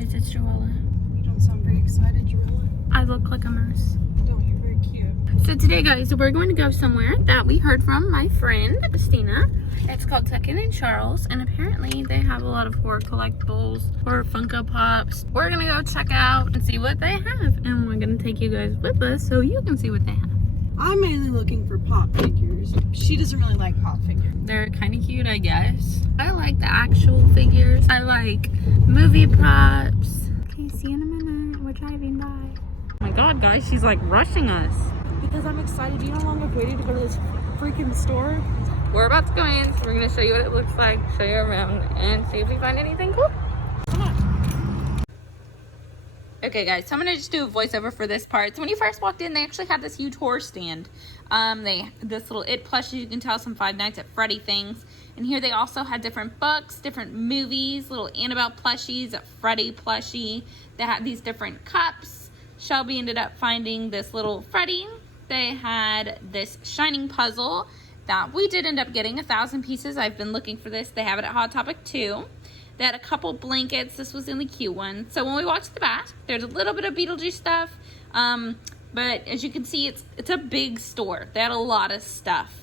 guys, it's Drewella. You don't sound very excited, Drewella. I look like a nurse. You don't. You're very cute. So today, guys, we're going to go somewhere that we heard from my friend, Christina. It's called Second and Charles, and apparently they have a lot of horror collectibles, horror Funko Pops. We're going to go check out and see what they have, and we're going to take you guys with us so you can see what they have. I'm mainly looking for pop figures. She doesn't really like pop figures. They're kind of cute, I guess. I like the actual figures. I like movie props. Okay, see you in a minute. We're driving by. Oh my god, guys, she's like rushing us. Because I'm excited. Do you know how long I've waited to go to this freaking store? We're about to go in, so we're going to show you what it looks like, show you around, and see if we find anything cool. Come on. Okay, guys, so I'm going to just do a voiceover for this part. So when you first walked in, they actually had this huge horror stand. This little It plushie, you can tell, some Five Nights at Freddy things. And here they also had different books, different movies, little Annabelle plushies, a Freddy plushie. They had these different cups. Shelby ended up finding this little Freddy. They had this Shining puzzle that we did end up getting 1,000 pieces. I've been looking for this. They have it at Hot Topic too. They had a couple blankets. This was the only cute one. So when we walked to the back, there's a little bit of Beetlejuice stuff. But as you can see, it's a big store. They had a lot of stuff.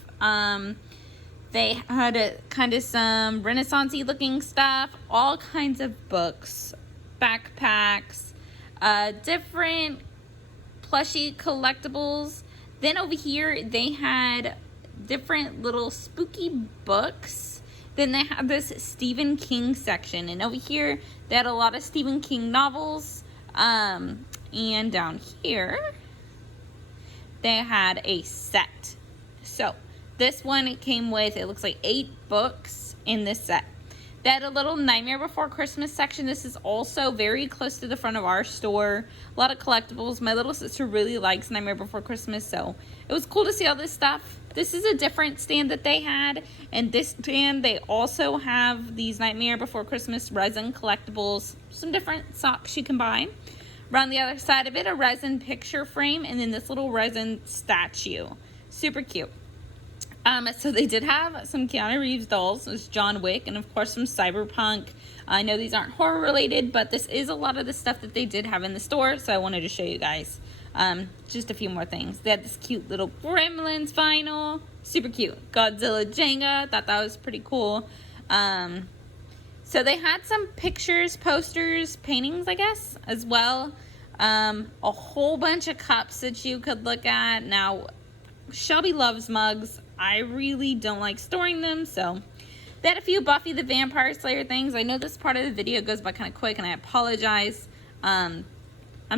They had kind of some Renaissance-y looking stuff, all kinds of books, backpacks, different plushie collectibles. Then over here, they had different little spooky books. Then they have this Stephen King section. And over here, they had a lot of Stephen King novels. And down here, they had a set. So this one, it came with, it looks like 8 books in this set. They had a little Nightmare Before Christmas section. This is also very close to the front of our store. A lot of collectibles. My little sister really likes Nightmare Before Christmas, so it was cool to see all this stuff. This is a different stand that they had. And this stand, they also have these Nightmare Before Christmas resin collectibles. Some different socks you can buy. Around the other side of it, a resin picture frame, and then this little resin statue. Super cute. So they did have some Keanu Reeves dolls. There's John Wick, and of course some Cyberpunk. I know these aren't horror related, but this is a lot of the stuff that they did have in the store, so I wanted to show you guys. Just a few more things. They had this cute little Gremlins vinyl. Super cute. Godzilla Jenga. Thought that was pretty cool. So they had some pictures, posters, paintings, I guess, as well. A whole bunch of cups that you could look at. Now, Shelby loves mugs. I really don't like storing them, so they had a few Buffy the Vampire Slayer things. I know this part of the video goes by kind of quick, and I apologize. I'm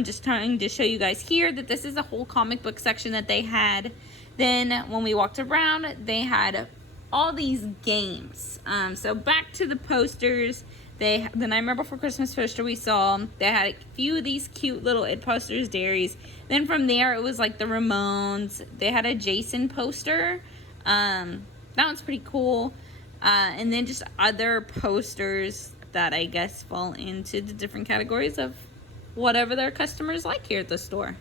just trying to show you guys here that this is a whole comic book section that they had. Then when we walked around, they had all these games. So back to the posters. The Nightmare Before Christmas poster we saw. They had a few of these cute little It posters, dairies. Then from there, it was like the Ramones. They had a Jason poster. That one's pretty cool. And then just other posters that I guess fall into the different categories of whatever their customers like here at the store.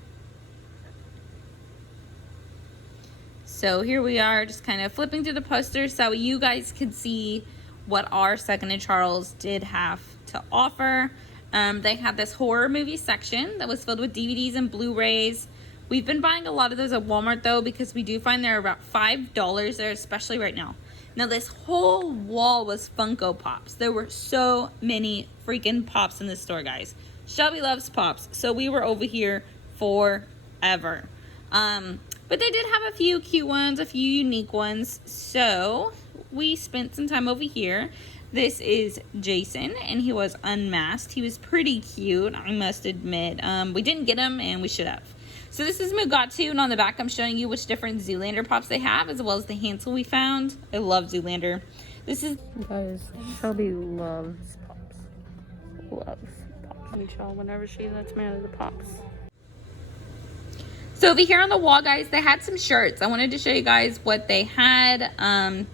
So here we are, just kind of flipping through the posters so you guys could see what our Second and Charles did have to offer. They had this horror movie section that was filled with DVDs and Blu-rays. We've been buying a lot of those at Walmart though, because we do find they're about $5 there, especially right now. Now this whole wall was Funko Pops. There were so many freaking Pops in this store, guys. Shelby loves Pops, so we were over here forever. But they did have a few cute ones, a few unique ones, so we spent some time over here. This is Jason, and he was unmasked. He was pretty cute, I must admit. We didn't get him, and we should have. So this is Mugatu, and on the back I'm showing you which different Zoolander Pops they have, as well as the Hansel we found. I love Zoolander. This is... Guys, Shelby loves Pops. Loves Pops. And y'all, whenever she lets me out of the Pops. So over here on the wall, guys, they had some shirts. I wanted to show you guys what they had,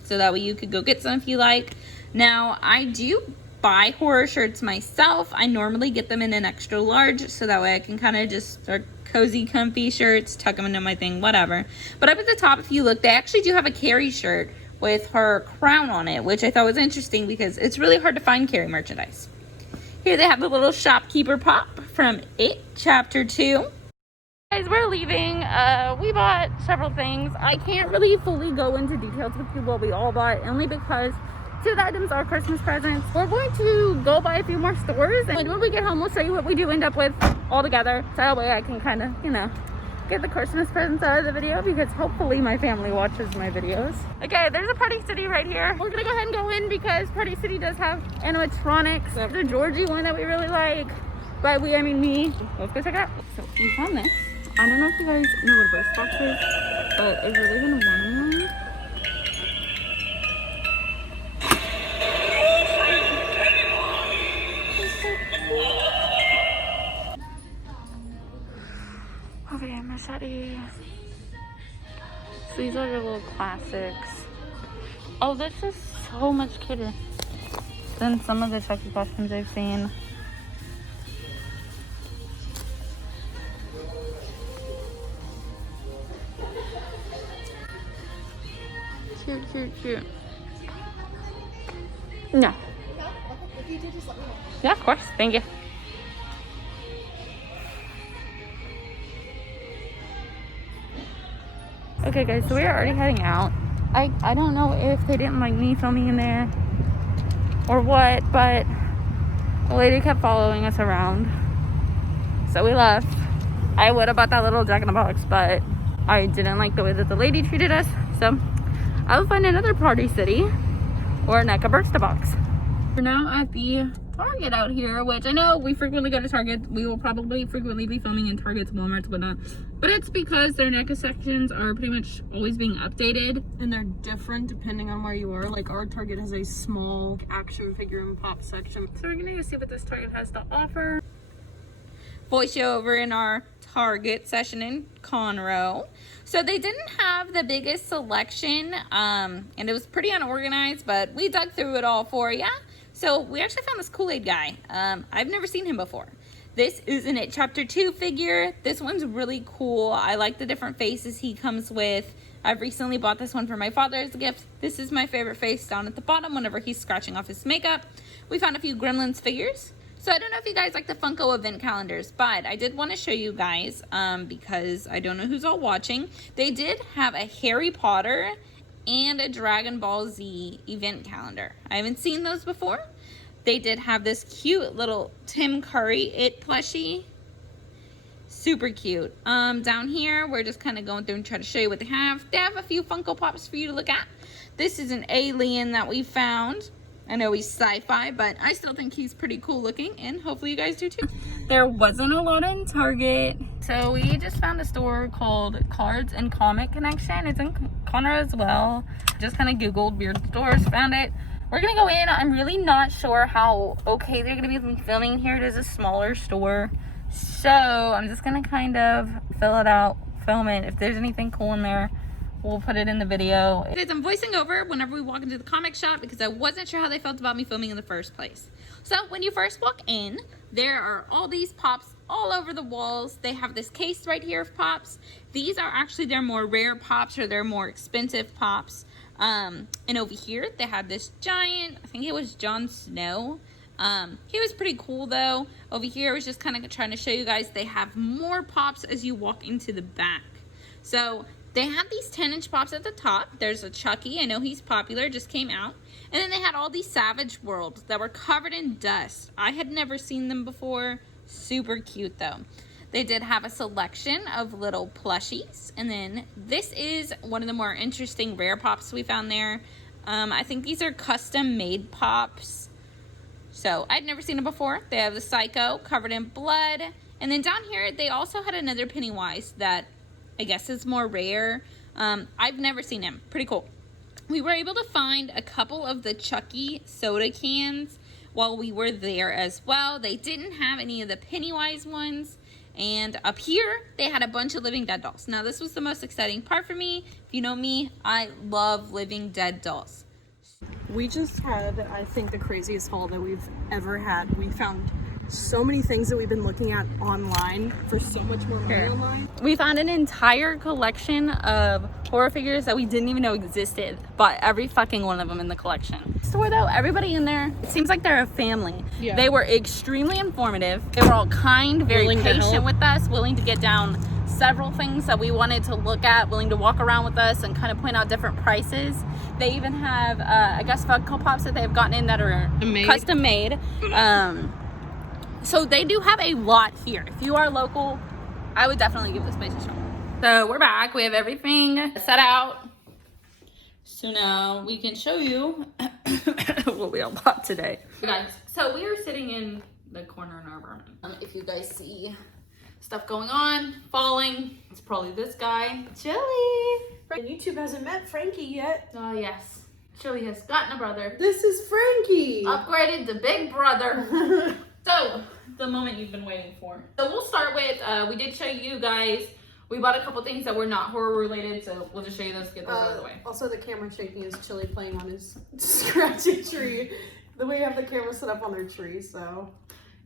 so that way you could go get some if you like. Now, I do buy horror shirts myself. I normally get them in an extra large, so that way I can kind of just start cozy, comfy shirts, tuck them into my thing, whatever. But up at the top, if you look, they actually do have a Carrie shirt with her crown on it, which I thought was interesting because it's really hard to find Carrie merchandise. Here they have the little shopkeeper pop from It Chapter 2. Guys, we're leaving. We bought several things. I can't really fully go into details with you what we all bought, only because 2 of the items are Christmas presents. We're going to go by a few more stores, and when we get home, we'll show you what we do end up with all together. So that way I can kind of, you know, get the Christmas presents out of the video, because hopefully my family watches my videos. Okay, there's a Party City right here. We're gonna go ahead and go in because Party City does have animatronics. The Georgie one that we really like. By we, I mean me. Let's go check it out. So we found this. I don't know if you guys know what a breast box is, but it's really been one. Okay, machete. So these are your little classics. Oh, this is so much cuter than some of the Chucky costumes I've seen. Cute, cute, cute. No. Yeah, of course. Thank you. Okay, guys, so we're already heading out. I don't know if they didn't like me filming in there or what, but the lady kept following us around. So we left. I would have bought that little Jack in the Box, but I didn't like the way that the lady treated us. So I will find another Party City or a NECA Birthday box. We're now at the Target out here, which I know we frequently go to Target. We will probably frequently be filming in Targets, Walmarts, whatnot. But it's because their NECA sections are pretty much always being updated. And they're different depending on where you are. Like our Target has a small action figure and pop section. So we're gonna go see what this Target has to offer. Voiceover in our Target session in Conroe. So they didn't have the biggest selection, and it was pretty unorganized, but we dug through it all for ya. So we actually found this Kool-Aid guy. I've never seen him before. This is an It Chapter 2 figure. This one's really cool. I like the different faces he comes with. I've recently bought this one for my father as a gift. This is my favorite face down at the bottom whenever he's scratching off his makeup. We found a few Gremlins figures. So I don't know if you guys like the Funko event calendars, but I did want to show you guys, because I don't know who's all watching. They did have a Harry Potter and a Dragon Ball Z event calendar. I haven't seen those before. They did have this cute little Tim Curry It plushie. Super cute. Down here, we're just kind of going through and trying to show you what they have. They have a few Funko Pops for you to look at. This is an alien that we found. I know he's sci-fi, but I still think he's pretty cool looking, and hopefully you guys do too. There wasn't a lot in Target, so we just found a store called Cards and Comic Connection. It's in Conroe as well. Just kind of Googled weird stores, found it. We're gonna go in. I'm really not sure how okay they're gonna be with me filming here. It is a smaller store, so I'm just gonna kind of fill it out, film it. If there's anything cool in there, we'll put it in the video. Guys, I'm voicing over whenever we walk into the comic shop because I wasn't sure how they felt about me filming in the first place. So when you first walk in, there are all these pops all over the walls. They have this case right here of pops. These are actually their more rare pops, or their more expensive pops. And over here they had this giant, I think it was Jon Snow. He was pretty cool though. Over here I was just kind of trying to show you guys they have more pops as you walk into the back. So they have these 10-inch pops at the top. There's a Chucky. I know he's popular. Just came out. And then they had all these Savage Worlds that were covered in dust. I had never seen them before. Super cute, though. They did have a selection of little plushies. And then this is one of the more interesting rare pops we found there. I think these are custom-made pops. So I'd never seen them before. They have the Psycho covered in blood. And then down here, they also had another Pennywise that I guess is more rare. I've never seen him. Pretty cool. We were able to find a couple of the Chucky soda cans while we were there as well. They didn't have any of the Pennywise ones. And up here, they had a bunch of Living Dead dolls. Now, this was the most exciting part for me. If you know me, I love Living Dead dolls. We just had, I think, the craziest haul that we've ever had. We found so many things that we've been looking at online for so much more money Here. online. We found an entire collection of horror figures that we didn't even know existed. Bought every fucking one of them in the collection. Store though, everybody in there, it seems like they're a family. Yeah. They were extremely informative. They were all kind, very Willing to patient help. with us, willing to get down several things that we wanted to look at, willing to walk around with us and kind of point out different prices. They even have, I guess, Funko Pops that they've gotten in that are custom made. So they do have a lot here. If you are local, I would definitely give this place a shot. So we're back. We have everything set out. So now we can show you what we all bought today. You guys, so we are sitting in the corner in our room. If you guys see stuff going on, falling, it's probably this guy, Chili. And YouTube hasn't met Frankie yet. Oh yes, Chili has gotten a brother. This is Frankie. Upgraded to Big Brother. So, the moment you've been waiting for. So we'll start with, we did show you guys, we bought a couple things that were not horror related, so we'll just show you those, get those out of the way. Also, the camera shaking is Chili playing on his scratchy tree. The way you have the camera set up on their tree, so.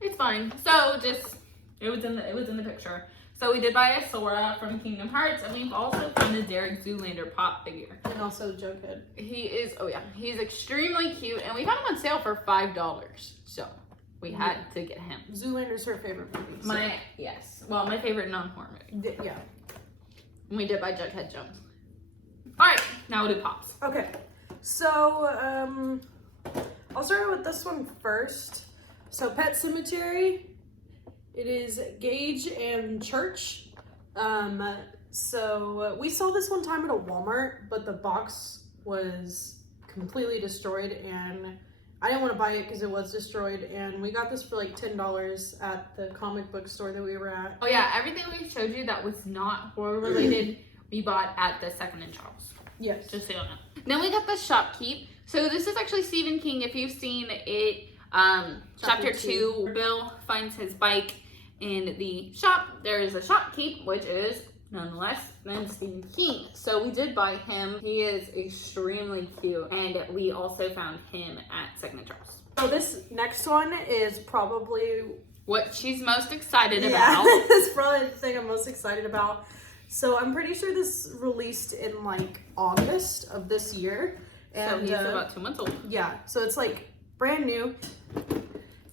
It's fine. So just, it was in the picture. So we did buy a Sora from Kingdom Hearts, and we've also found a Derek Zoolander pop figure. And also Jughead. He is, oh yeah, he's extremely cute, and we found him on sale for $5, so. We had to get him. Zoolander's her favorite movie. So. My favorite non-horror movie. Yeah. And we did buy Jughead Jones. All right, now we'll do pops. Okay, so I'll start with this one first. So Pet Cemetery, it is Gage and Church. So we saw this one time at a Walmart, but the box was completely destroyed and I didn't want to buy it because it was destroyed, and we got this for like $10 at the comic book store that we were at. Oh yeah, everything we showed you that was not horror related, we bought at the Second and Charles. Yes. Just so you know. Then we got the Shopkeep. So this is actually Stephen King. If you've seen it, chapter 2, Bill finds his bike in the shop. There is a Shopkeep, which is nonetheless than Stephen King. So we did buy him. He is extremely cute, and we also found him at Second and Charles. So this next one is probably what she's most excited yeah, about. It's probably the thing I'm most excited about. So I'm pretty sure this released in like August of this year. And so he's about 2 months old. Yeah, so it's like brand new.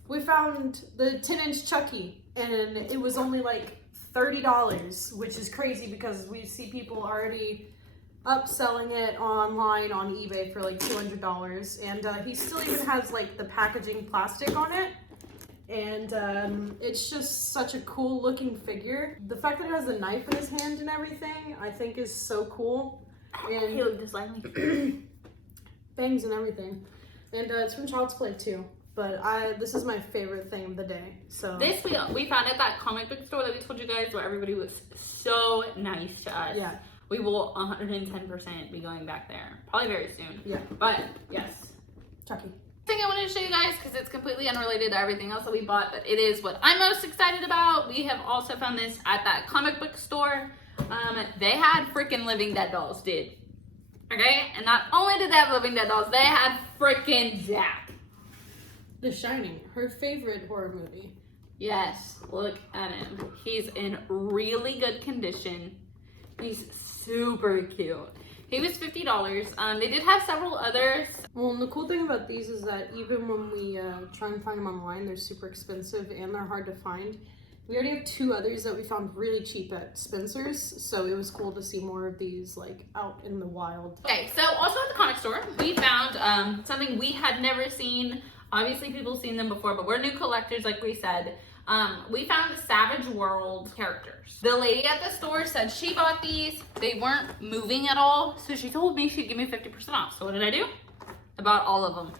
We found the 10-inch Chucky, and it was only like $30, which is crazy because we see people already upselling it online on eBay for like $200. And he still even has like the packaging plastic on it. And it's just such a cool looking figure. The fact that it has a knife in his hand and everything, I think is so cool. And he looked just like me. bangs and everything. And it's from Child's Play too. But this is my favorite thing of the day. So this we found at that comic book store that we told you guys where everybody was so nice to us. Yeah. We will 110% be going back there. Probably very soon. Yeah. But yes. Chucky. Thing I wanted to show you guys because it's completely unrelated to everything else that we bought, but it is what I'm most excited about. We have also found this at that comic book store. They had freaking Living Dead dolls, dude. Okay? And not only did they have Living Dead dolls, they had freaking Jack. The Shining, her favorite horror movie. Yes, look at him. He's in really good condition. He's super cute. He was $50. They did have several others. Well, and the cool thing about these is that even when we try and find them online, they're super expensive and they're hard to find. We already have 2 others that we found really cheap at Spencer's, so it was cool to see more of these like out in the wild. Okay, so also at the comic store, we found something we had never seen. Obviously, people have seen them before, but we're new collectors, like we said. We found Savage World characters. The lady at the store said she bought these. They weren't moving at all, so she told me she'd give me 50% off. So what did I do? I bought all of them.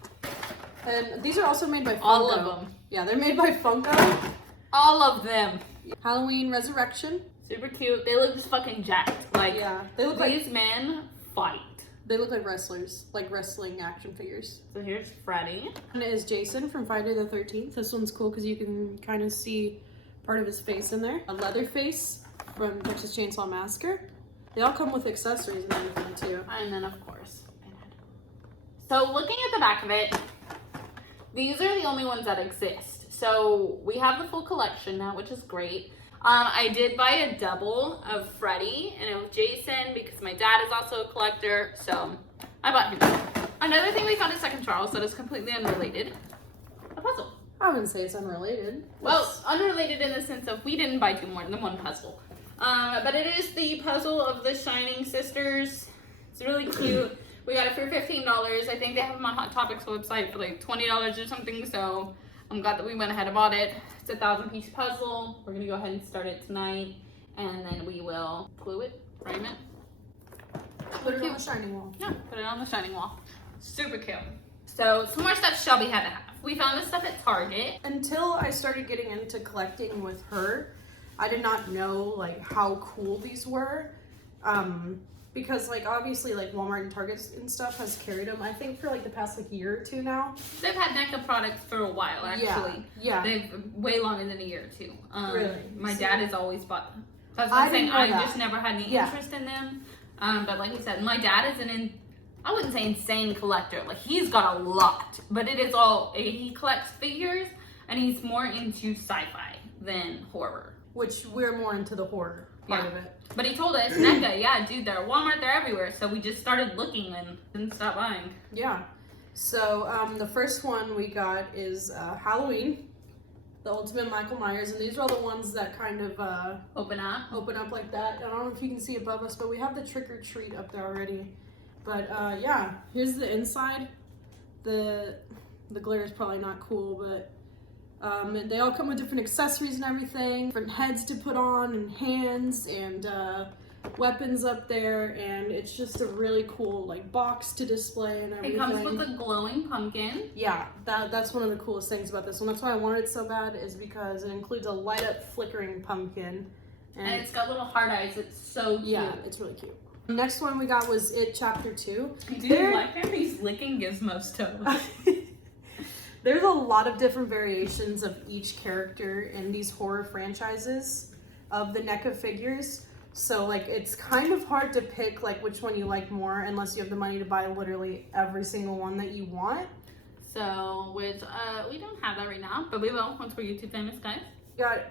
And these are also made by Funko. All of them. Yeah, they're made by Funko. All of them. Halloween Resurrection. Super cute. They look just fucking jacked. Like, yeah, they look these men fight. They look like wrestlers, like wrestling action figures. So here's Freddy. And it is Jason from Friday the 13th. This one's cool because you can kind of see part of his face in there. A Leatherface from Texas Chainsaw Massacre. They all come with accessories and everything too. And then, of course, so looking at the back of it, these are the only ones that exist. So we have the full collection now, which is great. I did buy a double of Freddy and it was Jason because my dad is also a collector. So I bought him. Another thing we found at Second Charles that is completely unrelated, a puzzle. I wouldn't say it's unrelated. Well, unrelated in the sense of we didn't buy two more than one puzzle. But it is the puzzle of the Shining Sisters. It's really cute. We got it for $15. I think they have them on Hot Topics website for like $20 or something. So I'm glad that we went ahead and bought it. It's a 1,000-piece puzzle. We're gonna go ahead and start it tonight, and then we will glue it, frame it. Put it on the shining wall. Yeah, put it on the shining wall. Super cute. So some more stuff Shelby had to have. We found this stuff at Target. Until I started getting into collecting with her, I did not know like how cool these were. Because like obviously like Walmart and Target and stuff has carried them, I think for like the past like year or two now. They've had NECA products for a while actually. Yeah. They've way longer than a year or two. Really? My dad has always bought them. That's what I I'm saying. didn't know I that. just never had any interest in them. But like you said, my dad is I wouldn't say insane collector. Like he's got a lot, but it is all, he collects figures and he's more into sci-fi than horror. Which we're more into the horror part of it. But he told us, NECA, yeah, dude, they're at Walmart, they're everywhere. So we just started looking and didn't stop buying. Yeah. So the first one we got is Halloween, the Ultimate Michael Myers, and these are all the ones that kind of Open up. like that. I don't know if you can see above us, but we have the Trick or Treat up there already. But yeah, here's the inside. The glare is probably not cool, but they all come with different accessories and everything, different heads to put on and hands and weapons up there, and it's just a really cool like box to display and everything. It comes with a glowing pumpkin. Yeah, that's one of the coolest things about this one. That's why I wanted it so bad, is because it includes a light up flickering pumpkin. And it's got little heart eyes. It's so cute. Yeah, it's really cute. The next one we got was It Chapter 2. Do you like him? He's licking Gizmo's toes. There's a lot of different variations of each character in these horror franchises of the NECA figures. So like it's kind of hard to pick like which one you like more unless you have the money to buy literally every single one that you want. So with we don't have that right now, but we will once we're YouTube famous, guys. We got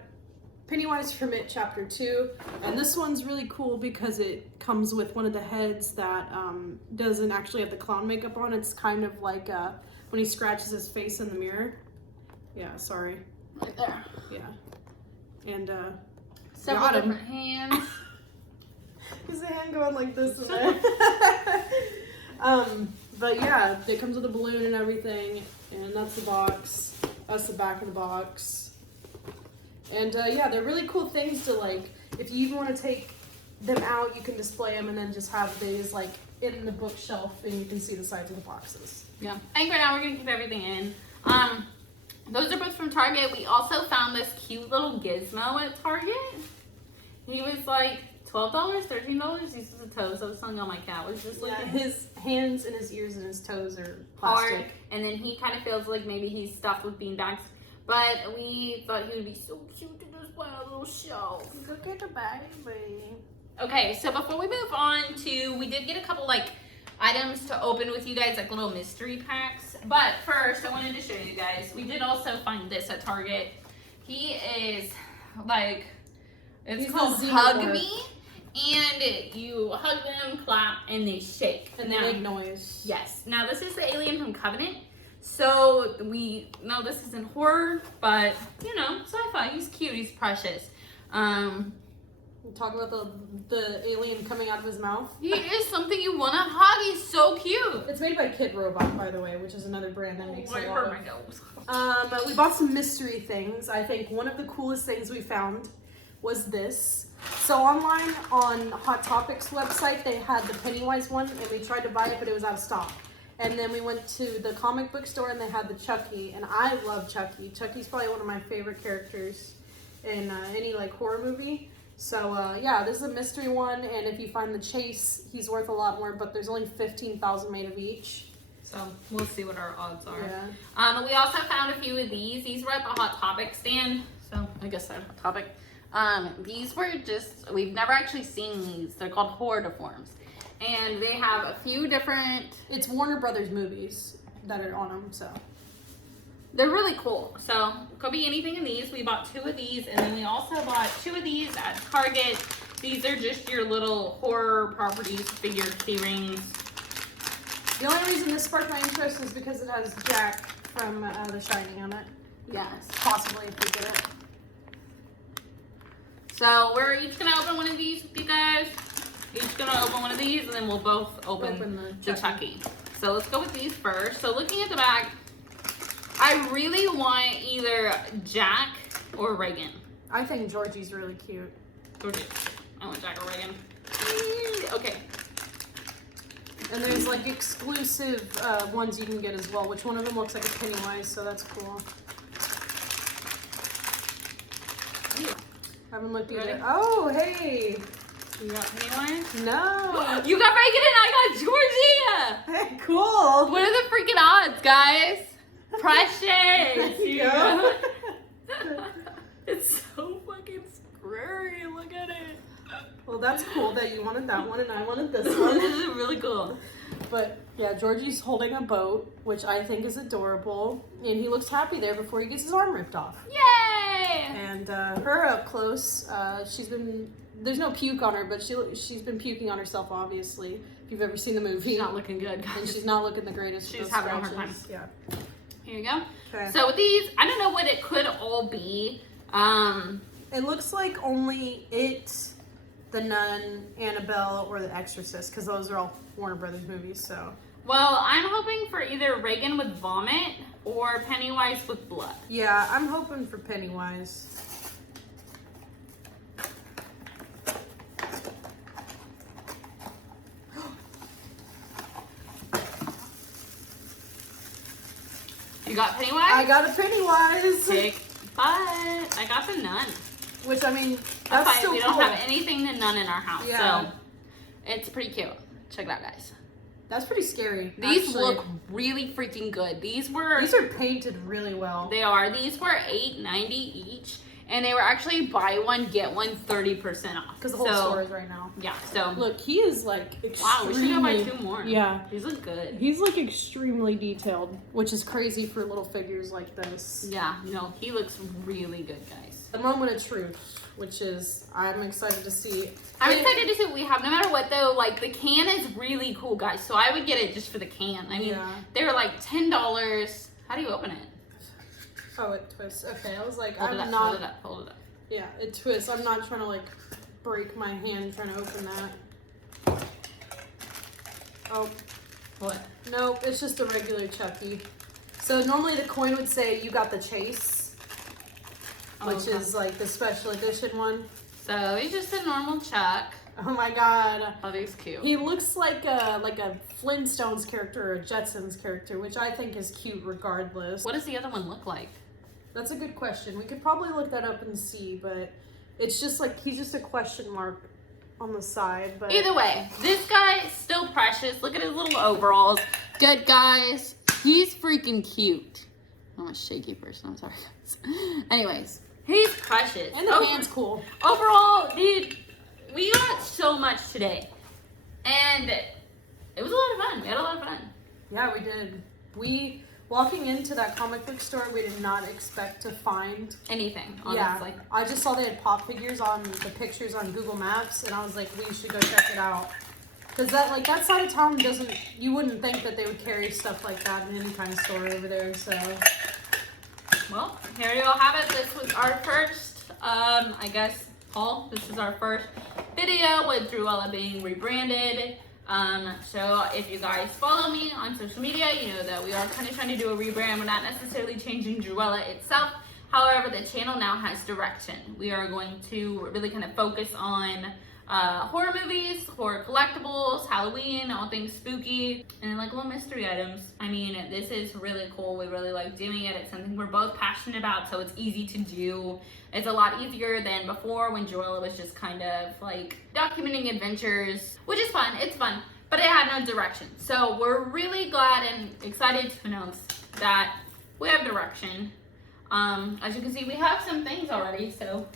Pennywise from It Chapter 2, and this one's really cool because it comes with one of the heads that doesn't actually have the clown makeup on. It's kind of like when he scratches his face in the mirror. Yeah, sorry. Right there. Yeah. And Several different hands. His hand going like this in there. But yeah, it comes with a balloon and everything, and that's the box. That's the back of the box. And yeah, they're really cool things to like, if you even want to take them out, you can display them and then just have these like in the bookshelf and you can see the sides of the boxes. Yeah. I think right now we're going to keep everything in. Those are both from Target. We also found this cute little gizmo at Target. He was like $12, $13. These are the toes. I was telling y'all my cat was just like his hands and his ears and his toes are hard. plastic. And then he kind of feels like maybe he's stuffed with beanbags. But we thought he would be so cute to display on a little shelf. Look at the baby. Okay, so before we move on to, we did get a couple like items to open with you guys, like little mystery packs. But first, I wanted to show you guys. We did also find this at Target. He is like, it's called Hug Me. And you hug them, clap, and they shake. And they make noise. Yes. Now, this is the alien from Covenant. So, we know this isn't horror, but, you know, sci-fi. He's cute. He's precious. Talk about the alien coming out of his mouth. He is something you want to hug. He's so cute. It's made by Kid Robot, by the way, which is another brand that makes a lot hurt of... my nose. But we bought some mystery things. I think one of the coolest things we found was this. So online on Hot Topics website, they had the Pennywise one, and we tried to buy it, but it was out of stock. And then we went to the comic book store, and they had the Chucky, and I love Chucky. Chucky's probably one of my favorite characters in any like horror movie. So yeah, this is a mystery one, and if you find the chase, he's worth a lot more, but there's only 15,000 made of each. So we'll see what our odds are. Yeah. We also found a few of these. These were at the Hot Topic stand. So I guess they're Hot Topic. These were just, we've never actually seen these. They're called Horror-Deforms. And they have a few different... It's Warner Brothers movies that are on them, so... They're really cool. So could be anything in these. We bought 2 of these, and then we also bought 2 of these at Target. These are just your little horror properties, figure key rings. The only reason this sparked my interest is because it has Jack from The Shining on it. Yes. Possibly if we get it. So we're each gonna open one of these with you guys. Each gonna open one of these, and then we'll both open the Chucky. So let's go with these first. So looking at the back, I really want either Jack or Reagan. I think Georgie's really cute. Georgie. I want Jack or Reagan. Okay. And there's like exclusive ones you can get as well, which one of them looks like a Pennywise, so that's cool. Haven't looked either. Oh, hey. You got Pennywise? No. You got Reagan and I got Georgia. Hey, cool. What are the freaking odds, guys? Precious. You go. It's so fucking scary. Look at it. Well, that's cool that you wanted that one and I wanted this one. This is really cool. But yeah, Georgie's holding a boat, which I think is adorable. And he looks happy there before he gets his arm ripped off. Yay! And her up close, there's no puke on her, but she's been puking on herself, obviously. If you've ever seen the movie. She's not looking good, guys. And she's not looking the greatest. She's having a hard time. Yeah. Here you go. Okay. So with these, I don't know what it could all be. It looks like only It, The Nun, Annabelle, or The Exorcist, because those are all Warner Brothers movies, so. Well, I'm hoping for either Reagan with vomit or Pennywise with blood. Yeah, I'm hoping for Pennywise. You got Pennywise? I got a Pennywise! Sick. But I got the nun. Which, I mean, That's that's fine. still We cool. don't have anything to nun in our house. Yeah. So it's pretty cute. Check it out, guys. That's pretty scary. These actually. look really freaking good. These are painted really well. They are. These were $8.90 each. And they were actually buy one, get one 30% off. Because the whole store is right now. Yeah, so. Look, he is like extremely... Wow, we should go buy 2 more. Yeah. These look good. He's like extremely detailed, which is crazy for little figures like this. Yeah, no, he looks really good, guys. The moment of truth, which is, I'm excited to see. I'm excited to see what we have. No matter what, though, like, the can is really cool, guys. So I would get it just for the can. I mean, Yeah. they were like $10. How do you open it? Oh, it twists. Okay, I was like, Hold it I'm up, not... hold it up, hold it up. Yeah, it twists. I'm not trying to like break my hand trying to open that. Oh, What? nope, it's just a regular Chucky. So normally the coin would say you got the chase, which okay. is like the special edition one. So he's just a normal Chuck. Oh my god. Oh, he's cute. He looks like a Flintstones character or a Jetsons character, which I think is cute regardless. What does the other one look like? That's a good question. We could probably look that up and see, but it's just like he's just a question mark on the side. But Either way, this guy is still precious. Look at his little overalls. Good, guys. He's freaking cute. I'm a shaky person. I'm sorry, guys. Anyways, he's precious. And the hand's cool. Overall, dude, we got so much today. And it was a lot of fun. We had a lot of fun. Yeah, we did. Walking into that comic book store, we did not expect to find Anything, honestly. Yeah, I just saw they had pop figures on the pictures on Google Maps, and I was like, we should go check it out. Because that side of town you wouldn't think that they would carry stuff like that in any kind of store over there, so. Well, here you all have it. This was our first, I guess, haul. This is our first video with Drewella being rebranded. So if you guys follow me on social media, you know that we are kind of trying to do a rebrand. We're not necessarily changing Drewella itself. However, the channel now has direction. We are going to really kind of focus on horror movies, horror collectibles, Halloween, all things spooky, and like little mystery items. I mean, this is really cool. We really like doing it. It's something we're both passionate about, so it's easy to do. It's a lot easier than before when Drewella was just kind of like documenting adventures, which is fun. It's fun, but it had no direction. So we're really glad and excited to announce that we have direction. As you can see, we have some things already, so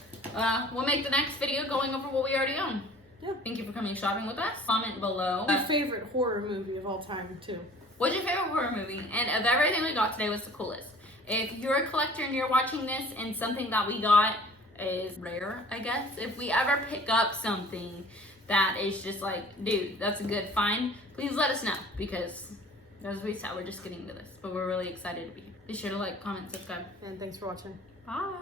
we'll make the next video going over what we already own. Yeah. Thank you for coming shopping with us. Comment below. My favorite horror movie of all time, too. What's your favorite horror movie? And of everything we got today, what's the coolest? If you're a collector and you're watching this and something that we got is rare, I guess, if we ever pick up something that is just like, dude, that's a good find, please let us know, because as we said, we're just getting into this, but we're really excited to be here. Be sure to like, comment, subscribe. And thanks for watching. Bye.